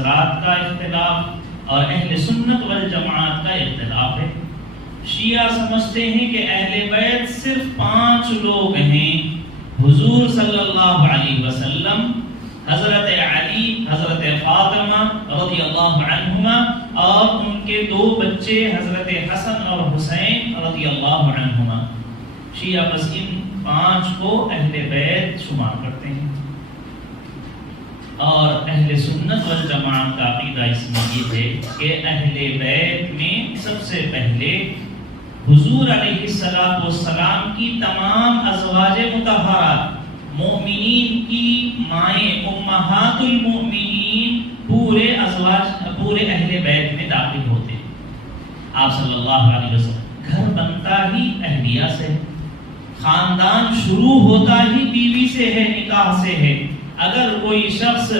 حضرات کا اختلاف اور اہل سنت والجماعت کا اختلاف ہے۔ شیعہ سمجھتے ہیں کہ اہل بیت صرف 5 لوگ ہیں، حضور صلی اللہ علیہ وسلم، حضرت علی، حضرت فاطمہ رضی اللہ عنہما اور ان کے 2 بچے حضرت حسن اور حسین رضی اللہ عنہما۔ شیعہ بس ان 5 کو اہل بیت شمار کرتے ہیں، اور اہل سنت والجماعت کا عقیدہ اس میں یہ ہے کہ اہل بیت میں سب سے پہلے حضور علیہ السلام کی تمام ازواج مطہرات، مومنین کی مائیں، امہات المؤمنین، پورے اہل بیت میں داخل ہوتے ہیں۔ آپ صلی اللہ علیہ وسلم، گھر بنتا ہی اہلیہ سے ہے، خاندان شروع ہوتا ہی بیوی سے ہے، نکاح سے ہے۔ اگر کوئی شخص